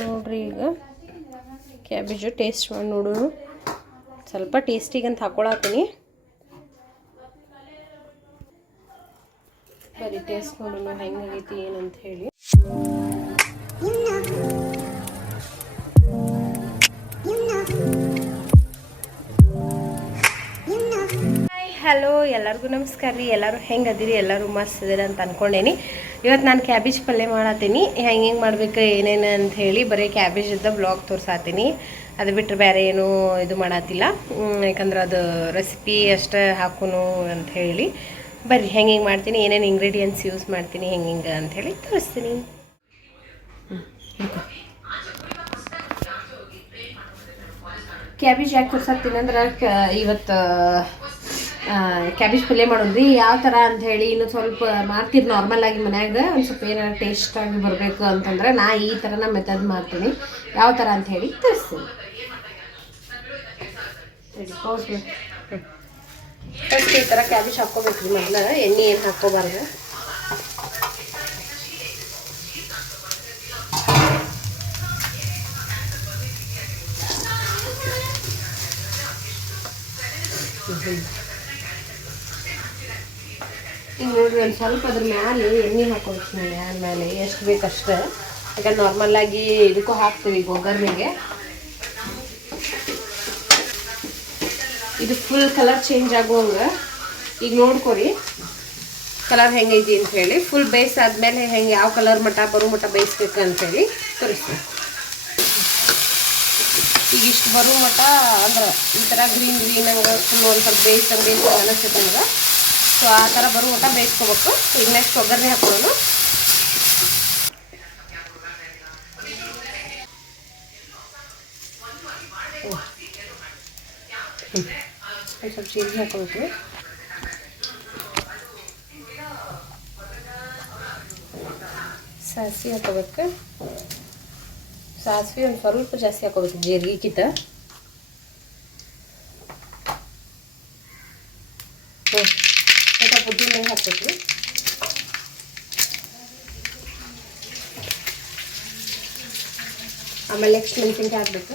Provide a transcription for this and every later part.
ನೋಡ್ರಿ ಈಗ. Cabbage taste ಮಾಡಿ ನೋಡೋಣ. ಸ್ವಲ್ಪ ಟೇಸ್ಟಿಗೆ ಅಂತ ಹಾಕೊಳತ್ತೀನಿ. ಬರೀ ಟೇಸ್ಟ್ ನೋಡೋಣ ಹೆಂಗಾಗೈತಿ ಏನಂತ ಹೇಳಿ. ಹಲೋ, ಎಲ್ಲರಿಗೂ ನಮಸ್ಕಾರ ರೀ. ಎಲ್ಲರೂ ಹೆಂಗೆ ಅದಿರಿ? ಎಲ್ಲರೂ ಮಸ್ತ್ ಅಂತ ಅಂದ್ಕೊಂಡೇನಿ ಇವತ್ತು ನಾನು ಕ್ಯಾಬೇಜ್ ಪಲ್ಯ ಮಾಡತ್ತೀನಿ ಹೆಂಗೆ ಹೆಂಗೆ ಮಾಡ್ಬೇಕು, ಏನೇನು ಅಂತ ಹೇಳಿ ಬರೀ ಕ್ಯಾಬೇಜ್ ಇದ್ದ ಬ್ಲಾಗ್ ತೋರ್ಸಾತೀನಿ. ಅದು ಬಿಟ್ಟರೆ ಬೇರೆ ಏನೂ ಇದು ಮಾಡತ್ತಿಲ್ಲ ಯಾಕಂದ್ರೆ ಅದು ರೆಸಿಪಿ ಅಷ್ಟೇ ಹಾಕೋನು ಅಂತ ಹೇಳಿ. ಬರ್ರಿ, ಹೆಂಗೆ ಹೆಂಗೆ ಮಾಡ್ತೀನಿ, ಏನೇನು ಇಂಗ್ರೀಡಿಯೆಂಟ್ಸ್ ಯೂಸ್ ಮಾಡ್ತೀನಿ, ಹೆಂಗೆ ಹಿಂಗೆ ಅಂತ ಹೇಳಿ ತೋರಿಸ್ತೀನಿ. ಕ್ಯಾಬೇಜ್ ಯಾಕೆ ತೋರ್ಸಾಕ್ತೀನಿ ಅಂದ್ರೆ ಇವತ್ತು ಕ್ಯಾಬೇಜ್ ಪಲ್ಯ ಮಾಡೋದ್ರಿ? ಯಾವ ಥರ ಅಂತ ಹೇಳಿ ಇನ್ನು ಸ್ವಲ್ಪ ಮಾಡ್ತೀವಿ ನಾರ್ಮಲ್ ಆಗಿ ಮನ್ಯಾಗ ಒಂದು ಸ್ವಲ್ಪ ಏನಾರು ಟೇಸ್ಟ್ ಆಗಿ ಬರಬೇಕು ಅಂತಂದ್ರೆ ನಾ ಈ ಥರನ ಮೆಥಡ್ ಮಾಡ್ತೀನಿ. ಯಾವ ಥರ ಅಂತ ಹೇಳಿ ತಿಳಿಸ್ತೀನಿ. ಫಸ್ಟ್ ಈ ಥರ ಕ್ಯಾಬೇಜ್ ಹಾಕ್ಕೋಬೇಕ್ರಿ ಮೊದಲು. ಎಣ್ಣೆ ಏನು ಹಾಕ್ಕೋಬಾರ್ದು? ಈಗ ನೋಡ್ರಿ, ಒಂದು ಸ್ವಲ್ಪ ಅದ್ರ ಮ್ಯಾಲೆ ಎಣ್ಣೆ ಹಾಕೊಳ್ತೀನಿ ಮ್ಯಾಲ ಮೇಲೆ ಎಷ್ಟು ಬೇಕಷ್ಟು ಯಾಕಂದ್ರೆ ನಾರ್ಮಲ್ಲಾಗಿ ಇದಕ್ಕೂ ಹಾಕ್ತೀವಿ ಒಗ್ಗರಣೆಗೆ. ಇದು ಫುಲ್ ಕಲರ್ ಚೇಂಜ್ ಆಗುವಂಗ. ಈಗ ನೋಡ್ಕೊರಿ ಕಲರ್ ಹೆಂಗೈತಿ ಅಂತ ಹೇಳಿ. ಫುಲ್ ಬೇಯಿಸಾದ್ಮೇಲೆ ಹೆಂಗೆ ಯಾವ ಕಲರ್ ಮಟ್ಟ ಬರೋ ಮಟ್ಟ ಬೇಯಿಸ್ಬೇಕು ಅಂತೇಳಿ ತೋರಿಸ್ತೀನಿ. ಈಗ ಇಷ್ಟು ಬರೋ ಮಟ್ಟ ಅಂದ್ರೆ ಈ ಥರ ಗ್ರೀನ್ ಗ್ರೀನ್ ಹಂಗೆ ಫುಲ್ ಒಂದು ಸ್ವಲ್ಪ ಬೇಯಿಸಂಗೆ ಬೇಯಿಸಂಗೆ ಅನಿಸ್ತೈತೆ ನಮ್ಗೆ ಸೊ ಆ ಥರ ಬರೋ ಊಟ ಬೇಯಿಸ್ಕೋಬೇಕು. ಈಗ ನೆಕ್ಸ್ಟ್ ಒಗ್ಗರಣೆ ಹಾಕೊಳ್ಳೋಣ ಒಂದು ಸ್ವಲ್ಪ ಜೀರಿಗೆ ಹಾಕೋಬೇಕು ಸಾಸಿವೆ ಹಾಕೋಬೇಕು ಸಾಸಿವೆ ಒಂದು ಸ್ವಲ್ಪ ಜಾಸ್ತಿ ಹಾಕೋಬೇಕು ಜೀರಿಗೆಕಿತ ಆಮೇಲೆ ನೆಕ್ಸ್ಟ್ ಮೆಣಸಿನ್ಕಾಯಿ ಹಾಕ್ಬೇಕು.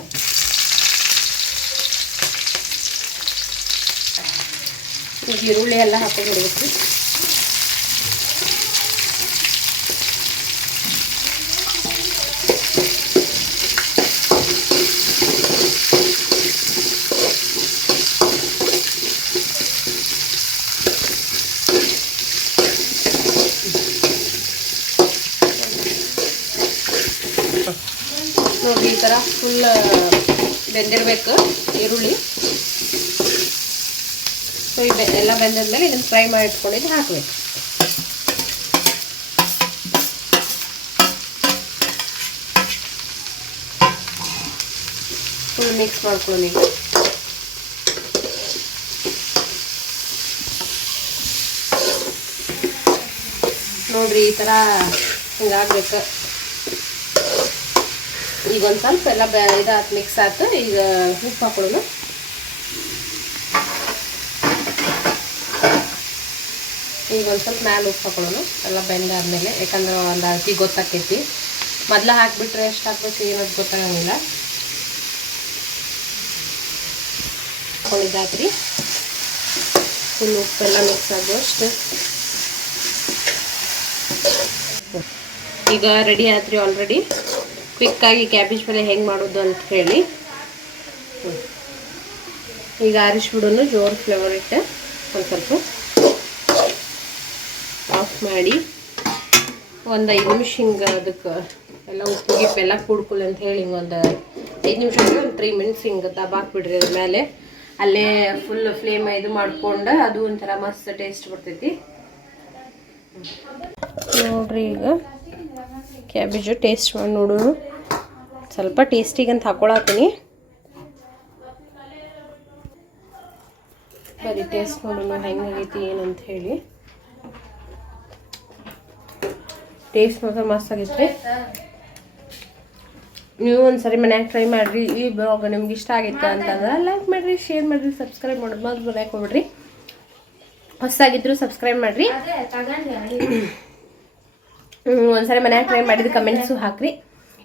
ಈಗ ಈರುಳ್ಳಿ ಎಲ್ಲ ಹಾಕೊಂಡು ನೋಡಿ, ಈ ಥರ ಫುಲ್ ಬೆಂದಿರಬೇಕು ಈರುಳ್ಳಿ. ಸೊ ಈ ಎಲ್ಲ ಬೆಂದಿದ್ಮೇಲೆ ಇದನ್ನು ಫ್ರೈ ಮಾಡಿ ಇಟ್ಕೊಂಡಿದ್ದು ಹಾಕಬೇಕು. ಫುಲ್ ಮಿಕ್ಸ್ ಮಾಡ್ಕೊಳ್ಳಿ ನೋಡ್ರಿ, ಈ ಥರ ಹಿಂಗಾಗ್ಬೇಕು. ಈಗ ಒಂದು ಸ್ವಲ್ಪ ಎಲ್ಲ ಬೆ ಇದಾತು ಮಿಕ್ಸ್ ಆಯ್ತು. ಈಗ ಉಪ್ಪು ಹಾಕೊಳ್ಳೋಣ ಈಗ ಒಂದು ಸ್ವಲ್ಪ ಮ್ಯಾಲೆ ಉಪ್ಪು ಹಾಕೊಳ್ಳೋಣ ಎಲ್ಲ ಬೆಂದಾದ್ಮೇಲೆ ಯಾಕಂದ್ರೆ ಒಂದು ಅಳತಿ ಗೊತ್ತಾಕೈತಿ. ಮೊದ್ಲು ಹಾಕಿಬಿಟ್ರೆ ಎಷ್ಟು ಹಾಕ್ಬೇಕು ಏನದು ಗೊತ್ತಾಗಂಗಿಲ್ಲ. ಹಾಕೊಂಡಿದ್ದಾತ್ರಿ ಫುಲ್ ಉಪ್ಪೆಲ್ಲ ಮಿಕ್ಸ್ ಆಗುವಷ್ಟು ಈಗ ರೆಡಿ ಆತ್ರಿ ಆಲ್ರೆಡಿ ಕ್ವಿಕ್ಕಾಗಿ ಕ್ಯಾಬೇಜ್ ಪಲ್ಯ ಹೆಂಗೆ ಮಾಡೋದು ಅಂತ ಹೇಳಿ. ಈಗ ಆರಿಸ್ಬಿಡೋನು ಜೋರ್ ಫ್ಲೇವರ್ ಇಟ್ಟು ಒಂದು ಸ್ವಲ್ಪ ಆಫ್ ಮಾಡಿ ಒಂದು ಐದು ನಿಮಿಷ ಹಿಂಗೆ ಅದಕ್ಕೆ ಎಲ್ಲ ಉಪ್ಪು ಗಿಪ್ಪು ಎಲ್ಲ ಕೂಡ್ಕೊಳ್ಳಿ ಅಂತ ಹೇಳಿ ಹಿಂಗೆ ಒಂದು ಐದು ನಿಮಿಷ ಅಂದರೆ ಒಂದು ತ್ರೀ ಮಿನಿಟ್ಸ್ ಹಿಂಗೆ ದಬಾಕ್ಬಿಡ್ರಿ ಅದ್ರ ಮೇಲೆ ಅಲ್ಲೇ ಫುಲ್ ಫ್ಲೇಮ್ ಇದು ಮಾಡ್ಕೊಂಡು ಅದು ಒಂಥರ ಮಸ್ತ್ ಟೇಸ್ಟ್ ಬರ್ತೈತಿ. ನೋಡ್ರಿ ಈಗ. ಕ್ಯಾಬೇಜು ಟೇಸ್ಟ್ ಮಾಡಿ ನೋಡೋಣ. ಸ್ವಲ್ಪ ಟೇಸ್ಟಿಗೆ ಅಂತ ಹಾಕೊಳತ್ತೀನಿ ಬರೀ ಟೇಸ್ಟ್ ನೋಡೋಣ ಹೆಂಗಾಗೈತಿ ಏನಂತ ಹೇಳಿ. ಟೇಸ್ಟ್ ಮಾತ್ರ ಮಸ್ತ್ ಆಗೈತ್ರಿ. ನೀವು ಒಂದ್ಸರಿ ಮನ್ಯಾಗ ಟ್ರೈ ಮಾಡಿರಿ. ಈ ಬ್ಲಾಗ್ ನಿಮ್ಗೆ ಇಷ್ಟ ಆಗೈತೆ ಅಂತಂದ್ರೆ ಲೈಕ್ ಮಾಡಿರಿ ಶೇರ್ ಮಾಡಿರಿ ಸಬ್ಸ್ಕ್ರೈಬ್ ಮಾಡೋದು ಮಾತ್ರ ಬರೋಕೆ ಹೋಗ್ಬಿಡ್ರಿ ಹೊಸದಾಗಿದ್ರು ಸಬ್ಸ್ಕ್ರೈಬ್ ಮಾಡಿರಿ. ಒಂದ್ಸರಿ ಮನ್ಯಾಗ ಟ್ರೈ ಮಾಡಿದ ಕಮೆಂಟ್ಸು ಹಾಕ್ರಿ.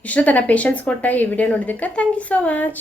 ಇಷ್ಟು ತನ್ನ ಪೇಷನ್ಸ್ ಕೊಟ್ಟ ಈ ವಿಡಿಯೋ ನೋಡಿದಕ್ಕೆ ಥ್ಯಾಂಕ್ ಯು ಸೋ ಮಚ್